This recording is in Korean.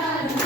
감사합니다.